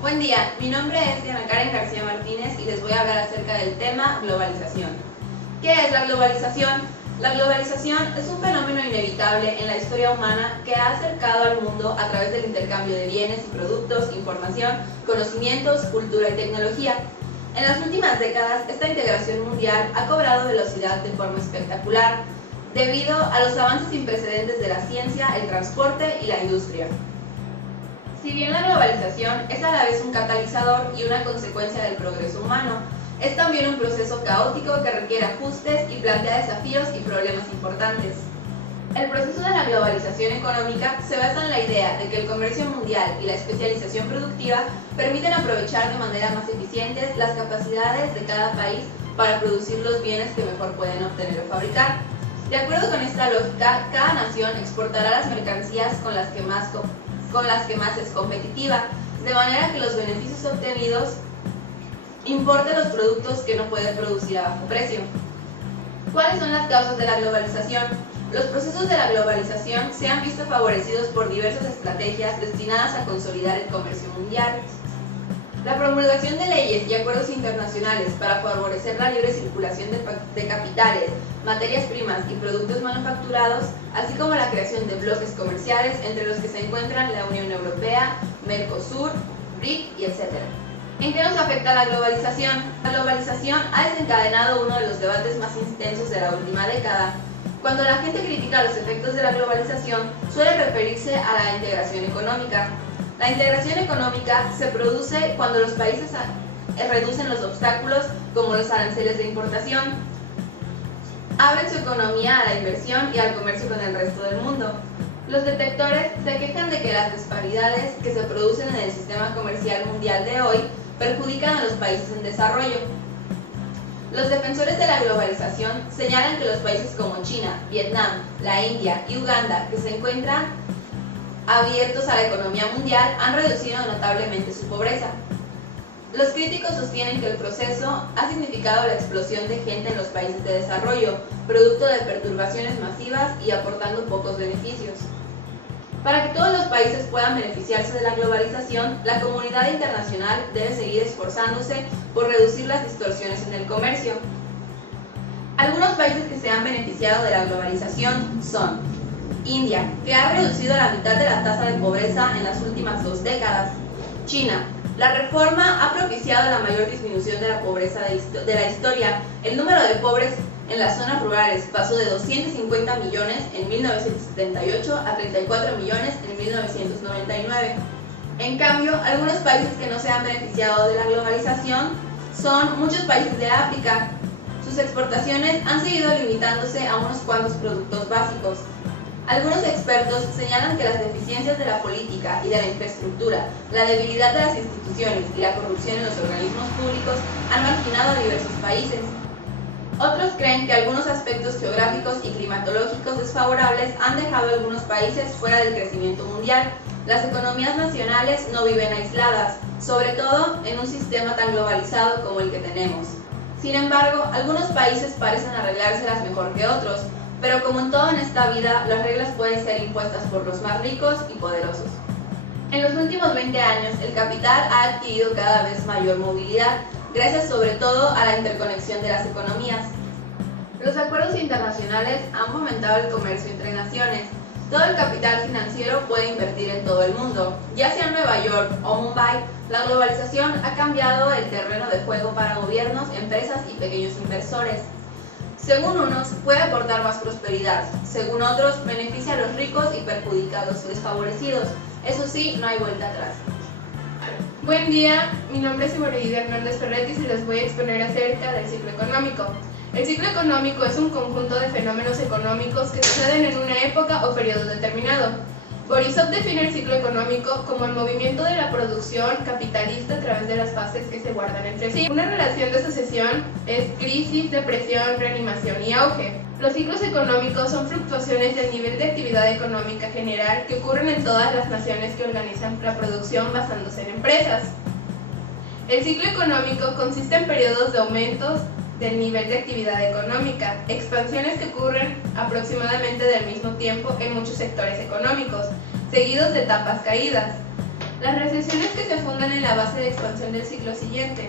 Buen día, mi nombre es Diana Karen García Martínez y les voy a hablar acerca del tema globalización. ¿Qué es la globalización? La globalización es un fenómeno inevitable en la historia humana que ha acercado al mundo a través del intercambio de bienes y productos, información, conocimientos, cultura y tecnología. En las últimas décadas, esta integración mundial ha cobrado velocidad de forma espectacular, debido a los avances sin precedentes de la ciencia, el transporte y la industria. Si bien la globalización es a la vez un catalizador y una consecuencia del progreso humano, es también un proceso caótico que requiere ajustes y plantea desafíos y problemas importantes. El proceso de la globalización económica se basa en la idea de que el comercio mundial y la especialización productiva permiten aprovechar de manera más eficiente las capacidades de cada país para producir los bienes que mejor pueden obtener o fabricar. De acuerdo con esta lógica, cada nación exportará las mercancías con las que más es competitiva, de manera que los beneficios obtenidos importen los productos que no pueden producir a bajo precio. ¿Cuáles son las causas de la globalización? Los procesos de la globalización se han visto favorecidos por diversas estrategias destinadas a consolidar el comercio mundial. La promulgación de leyes y acuerdos internacionales para favorecer la libre circulación de capitales, materias primas y productos manufacturados, así como la creación de bloques comerciales entre los que se encuentran la Unión Europea, Mercosur, BRIC y etc. ¿En qué nos afecta la globalización? La globalización ha desencadenado uno de los debates más intensos de la última década. Cuando la gente critica los efectos de la globalización, suele referirse a la integración económica. La integración económica se produce cuando los países reducen los obstáculos, como los aranceles de importación, abren su economía a la inversión y al comercio con el resto del mundo. Los detectores se quejan de que las disparidades que se producen en el sistema comercial mundial de hoy perjudican a los países en desarrollo. Los defensores de la globalización señalan que los países como China, Vietnam, la India y Uganda, que se encuentran abiertos a la economía mundial, han reducido notablemente su pobreza. Los críticos sostienen que el proceso ha significado la explosión de gente en los países de desarrollo, producto de perturbaciones masivas y aportando pocos beneficios. Para que todos los países puedan beneficiarse de la globalización, la comunidad internacional debe seguir esforzándose por reducir las distorsiones en el comercio. Algunos países que se han beneficiado de la globalización son India, que ha reducido la mitad de la tasa de pobreza en las últimas 2 décadas. China. La reforma ha propiciado la mayor disminución de la pobreza de la historia. El número de pobres en las zonas rurales pasó de 250 millones en 1978 a 34 millones en 1999. En cambio, algunos países que no se han beneficiado de la globalización son muchos países de África. Sus exportaciones han seguido limitándose a unos cuantos productos básicos. Algunos expertos señalan que las deficiencias de la política y de la infraestructura, la debilidad de las instituciones y la corrupción en los organismos públicos han marginado a diversos países. Otros creen que algunos aspectos geográficos y climatológicos desfavorables han dejado a algunos países fuera del crecimiento mundial. Las economías nacionales no viven aisladas, sobre todo en un sistema tan globalizado como el que tenemos. Sin embargo, algunos países parecen arreglárselas mejor que otros, pero como en todo en esta vida, las reglas pueden ser impuestas por los más ricos y poderosos. En los últimos 20 años, el capital ha adquirido cada vez mayor movilidad, gracias sobre todo a la interconexión de las economías. Los acuerdos internacionales han fomentado el comercio entre naciones. Todo el capital financiero puede invertir en todo el mundo. Ya sea en Nueva York o Mumbai, la globalización ha cambiado el terreno de juego para gobiernos, empresas y pequeños inversores. Según unos, puede aportar más prosperidad, según otros, beneficia a los ricos y perjudica a los desfavorecidos. Eso sí, no hay vuelta atrás. Buen día, mi nombre es Iborida Hernández Ferretis y les voy a exponer acerca del ciclo económico. El ciclo económico es un conjunto de fenómenos económicos que suceden en una época o periodo determinado. Borisov define el ciclo económico como el movimiento de la producción capitalista a través de las fases que se guardan entre sí. Una relación de sucesión es crisis, depresión, reanimación y auge. Los ciclos económicos son fluctuaciones del nivel de actividad económica general que ocurren en todas las naciones que organizan la producción basándose en empresas. El ciclo económico consiste en periodos de aumentos del nivel de actividad económica, expansiones que ocurren aproximadamente del mismo tiempo en muchos sectores económicos, seguidos de etapas caídas. Las recesiones que se fundan en la base de expansión del ciclo siguiente.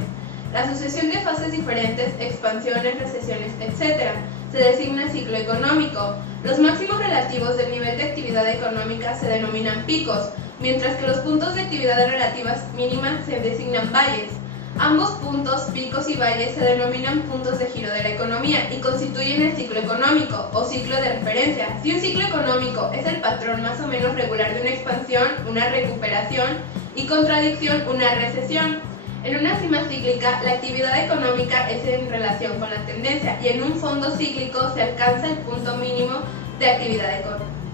La sucesión de fases diferentes, expansiones, recesiones, etc., se designa ciclo económico. Los máximos relativos del nivel de actividad económica se denominan picos, mientras que los puntos de actividad relativas mínimas se designan valles. Ambos puntos, picos y valles, se denominan puntos de giro de la economía y constituyen el ciclo económico o ciclo de referencia. Si un ciclo económico es el patrón más o menos regular de una expansión, una recuperación y contradicción, una recesión. En una cima cíclica, la actividad económica es en relación con la tendencia y en un fondo cíclico se alcanza el punto mínimo de actividad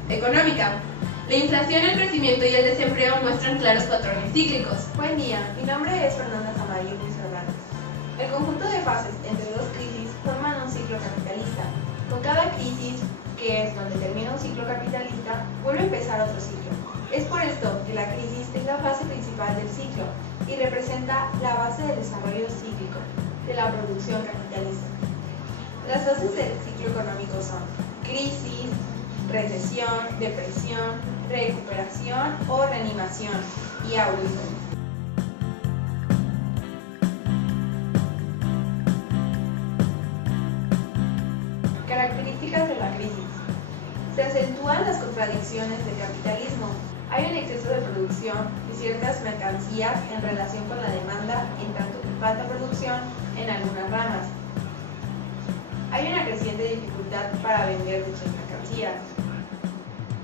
económica. La inflación, el crecimiento y el desempleo muestran claros patrones cíclicos. Buen día, mi nombre es Fernanda Samayo Ruiz Hernández. El conjunto de fases entre dos crisis forman un ciclo capitalista. Con cada crisis, que es donde termina un ciclo capitalista, vuelve a empezar otro ciclo. Es por esto que la crisis es la fase principal del ciclo y representa la base del desarrollo cíclico de la producción capitalista. Las fases del ciclo económico son crisis, recesión, depresión, recuperación o reanimación y auge. Características de la crisis. Se acentúan las contradicciones del capitalismo. Hay un exceso de producción de ciertas mercancías en relación con la demanda, en tanto que falta producción en algunas ramas. Hay una creciente dificultad para vender dichas mercancías.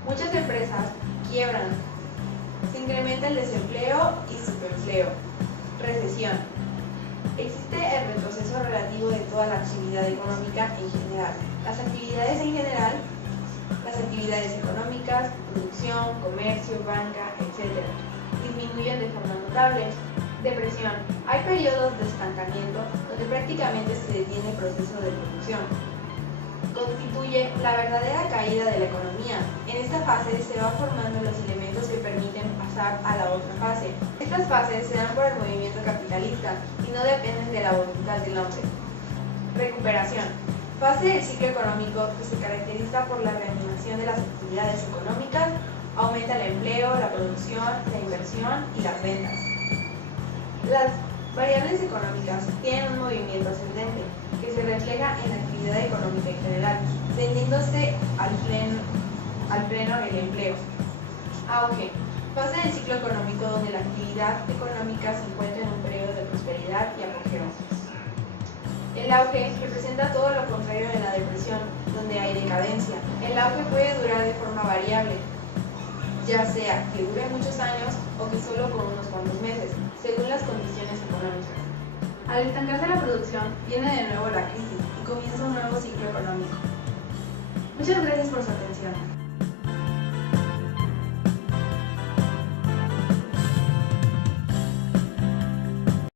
Muchas empresas quiebran. Se incrementa el desempleo y subempleo. Recesión. Existe el retroceso relativo de toda la actividad económica en general. Las actividades en general, las actividades económicas, producción, comercio, banca, etc., disminuyen de forma notable. Depresión. Hay periodos de estancamiento donde prácticamente se detiene el proceso de producción. Constituye la verdadera caída de la economía. En esta fase se van formando los elementos que permiten pasar a la otra fase. Estas fases se dan por el movimiento capitalista y no dependen de la voluntad del hombre. Recuperación. Fase del ciclo económico que se caracteriza por la reanimación de las actividades económicas, aumenta el empleo, la producción, la inversión y las ventas. Las variables económicas tienen un movimiento ascendente que se refleja en la actividad económica en general, tendiéndose al pleno el empleo. Auge. Fase del ciclo económico donde la actividad económica se encuentra en un periodo de prosperidad y apogeo. El auge representa todo lo contrario de la depresión, donde hay decadencia. El auge puede durar de forma variable, ya sea que dure muchos años o que solo por unos cuantos meses, según las condiciones económicas. Al estancarse la producción, viene de nuevo la crisis y comienza un nuevo ciclo económico. Muchas gracias por su atención.